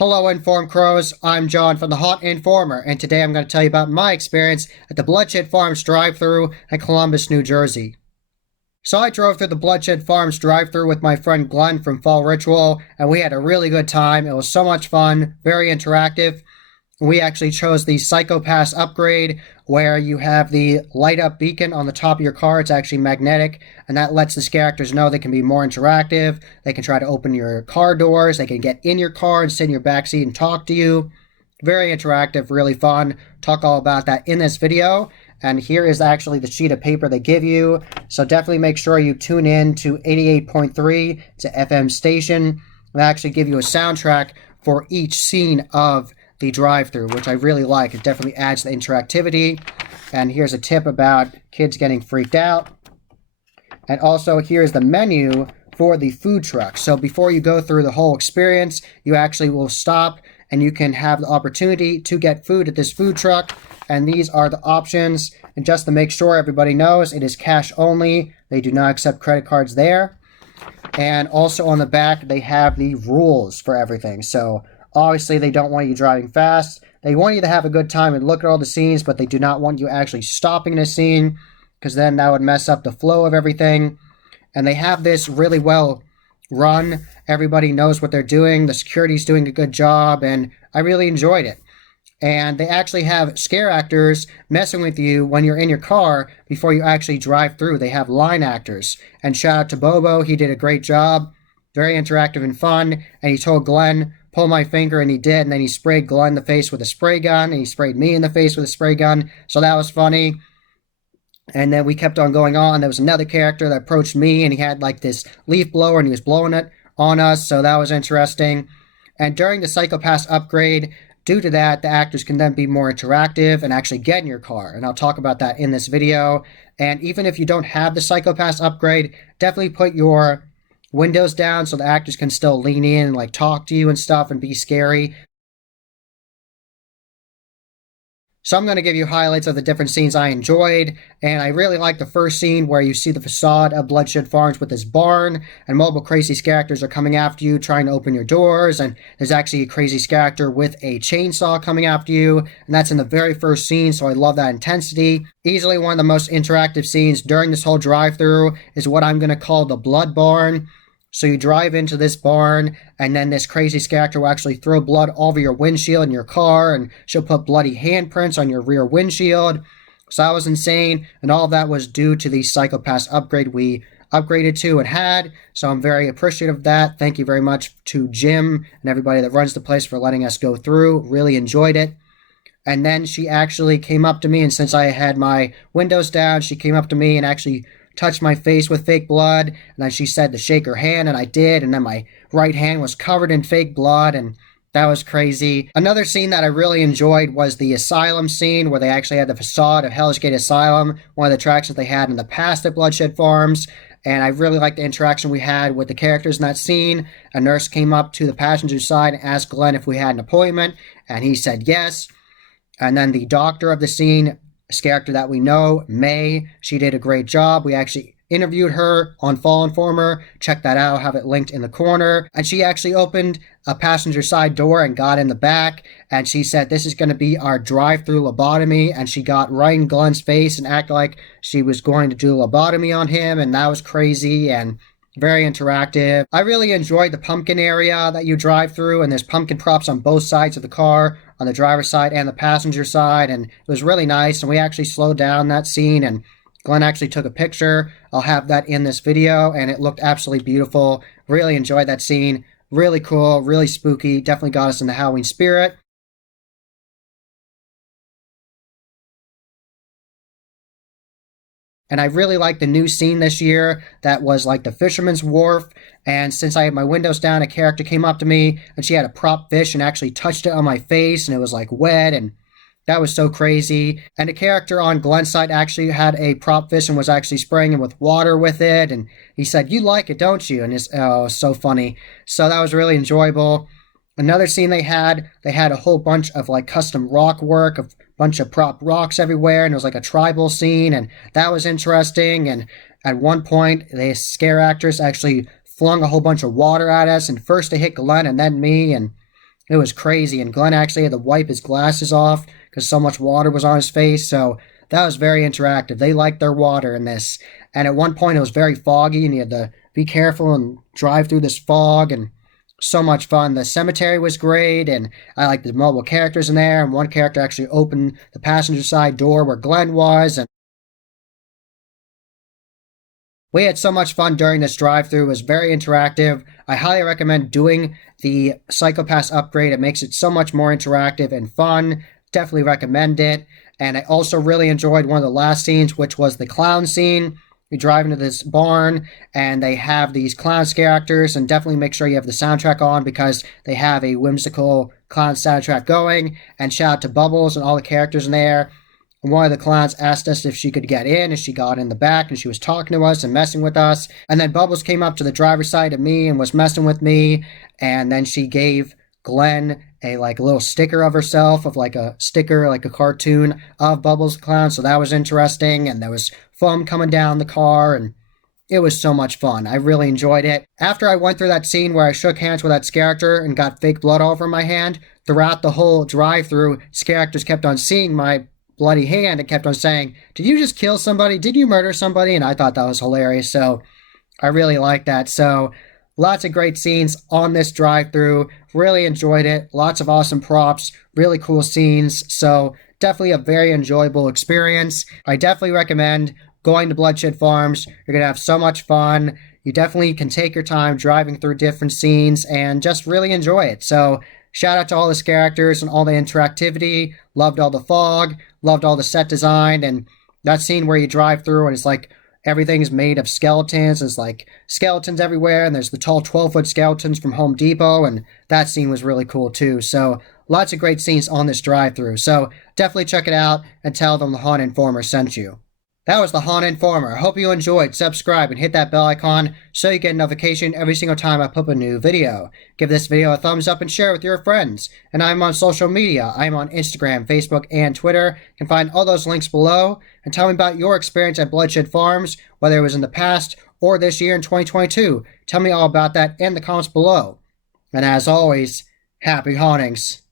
Hello, Inform Crows. I'm John from the Hot Informer, and today I'm going to tell you about my experience at the Bloodshed Farms Drive-Thru at Columbus, New Jersey. So I drove through the Bloodshed Farms Drive-Thru with my friend Glenn from Fall Ritual, and we had a really good time. It was so much fun, very interactive. We actually chose the Psycho Pass upgrade, where you have the light up beacon on the top of your car. It's actually magnetic, and that lets the characters know they can be more interactive. They can try to open your car doors. They can get in your car and sit in your backseat and talk to you. Very interactive, really fun. Talk all about that in this video. And here is actually the sheet of paper they give you. So definitely make sure you tune in to 88.3. It's an FM station. They actually give you a soundtrack for each scene of the drive-thru, which I really like. It definitely adds the interactivity. And here's a tip about kids getting freaked out. And also here's the menu for the food truck. So before you go through the whole experience, you actually will stop and you can have the opportunity to get food at this food truck. And these are the options. And just to make sure everybody knows, it is cash only. They do not accept credit cards there. And also on the back, they have the rules for everything. So obviously, they don't want you driving fast. They want you to have a good time and look at all the scenes, but they do not want you actually stopping in a scene, because then that would mess up the flow of everything. And they have this really well run. Everybody knows what they're doing. The security's doing a good job, and I really enjoyed it. And they actually have scare actors messing with you when you're in your car before you actually drive through. They have line actors. And shout out to Bobo. He did a great job. Very interactive and fun. And he told Glenn, pull my finger, and he did. And then he sprayed Glenn in the face with a spray gun, and he sprayed me in the face with a spray gun. So that was funny. And then we kept on going on. There was another character that approached me, and he had like this leaf blower, and he was blowing it on us. So that was interesting. And during the Psycho Pass upgrade, due to that, the actors can then be more interactive and actually get in your car. And I'll talk about that in this video. And even if you don't have the Psycho Pass upgrade, definitely put your windows down so the actors can still lean in and like talk to you and stuff and be scary. So I'm going to give you highlights of the different scenes I enjoyed, and I really like the first scene where you see the facade of Bloodshed Farms with this barn, and multiple crazy characters are coming after you, trying to open your doors, and there's actually a crazy character with a chainsaw coming after you, and that's in the very first scene, so I love that intensity. Easily one of the most interactive scenes during this whole drive-thru is what I'm going to call the Blood Barn. So you drive into this barn, and then this crazy character will actually throw blood all over your windshield in your car, and she'll put bloody handprints on your rear windshield. So that was insane, and all of that was due to the Psycho Pass upgrade we upgraded to and had. So I'm very appreciative of that. Thank you very much to Jim and everybody that runs the place for letting us go through. Really enjoyed it. And then she actually came up to me, and since I had my windows down, she came up to me and actually touched my face with fake blood, and then she said to shake her hand, and I did, and then my right hand was covered in fake blood, and that was crazy. Another scene that I really enjoyed was the asylum scene, where they actually had the facade of Hell's Gate Asylum, one of the attractions they had in the past at Bloodshed Farms, and I really liked the interaction we had with the characters in that scene. A nurse came up to the passenger side and asked Glenn if we had an appointment, and he said yes. And then the doctor of the scene, this character that we know, May, she did a great job. We actually interviewed her on Fall Informer. Check that out. I'll have it linked in the corner. And she actually opened a passenger side door and got in the back. And she said, this is going to be our drive-through lobotomy. And she got right in Glenn's face and acted like she was going to do lobotomy on him. And that was crazy and very interactive. I really enjoyed the pumpkin area that you drive through, and there's pumpkin props on both sides of the car, on the driver's side and the passenger side, and it was really nice. And we actually slowed down that scene, and Glenn actually took a picture. I'll have that in this video, and it looked absolutely beautiful. Really enjoyed that scene. Really cool, really spooky. Definitely got us in the Halloween spirit. And I really liked the new scene this year that was like the Fisherman's Wharf. And since I had my windows down, a character came up to me and she had a prop fish and actually touched it on my face, and it was like wet, and that was so crazy. And a character on Glenn's side actually had a prop fish and was actually spraying him with water with it. And he said, "You like it, don't you?" And it's so funny. So that was really enjoyable. Another scene they had a whole bunch of like custom rock work, a bunch of prop rocks everywhere, and it was like a tribal scene, and that was interesting. And at one point, the scare actors actually flung a whole bunch of water at us, and first they hit Glenn and then me, and It was crazy, and Glenn actually had to wipe his glasses off because so much water was on his face, so that was very interactive. They liked their water in this. And at one point it was very foggy, and you had to be careful and drive through this fog, and so much fun. The cemetery was great, and I liked the mobile characters in there, and one character actually opened the passenger side door where Glenn was, and we had so much fun during this drive-thru. It was very interactive. I highly recommend doing the Psycho-Pass upgrade. It makes it so much more interactive and fun. Definitely recommend it. And I also really enjoyed one of the last scenes, which was the clown scene. You drive into this barn, and they have these clown scare actors, and definitely make sure you have the soundtrack on because they have a whimsical clown soundtrack going. And shout out to Bubbles and all the characters in there. One of the clowns asked us if she could get in, and she got in the back, and she was talking to us and messing with us. And then Bubbles came up to the driver's side of me and was messing with me, and then she gave Glenn a little sticker of herself, of a sticker, like a cartoon of Bubbles the clown. So that was interesting, and there was foam coming down the car, and it was so much fun. I really enjoyed it. After I went through that scene where I shook hands with that character and got fake blood all over my hand, throughout the whole drive-thru, characters kept on seeing my bloody hand and kept on saying, "Did you just kill somebody? Did you murder somebody?" And I thought that was hilarious, so I really liked that. So lots of great scenes on this drive-thru. Really enjoyed it. Lots of awesome props, really cool scenes. So definitely a very enjoyable experience. I definitely recommend going to Bloodshed Farms. You're going to have so much fun. You definitely can take your time driving through different scenes and just really enjoy it. So shout out to all the scare actors and all the interactivity. Loved all the fog. Loved all the set design. And that scene where you drive through and it's everything's made of skeletons. There's skeletons everywhere, and there's the tall 12-foot skeletons from Home Depot, and that scene was really cool too. So lots of great scenes on this drive-thru. So definitely check it out and tell them the Haunt Informer sent you. That was the Haunt Informer. I hope you enjoyed. Subscribe and hit that bell icon so you get a notification every single time I put up a new video. Give this video a thumbs up and share it with your friends. And I'm on social media. I'm on Instagram, Facebook, and Twitter. You can find all those links below. And tell me about your experience at Bloodshed Farms, whether it was in the past or this year in 2022. Tell me all about that in the comments below. And as always, happy hauntings.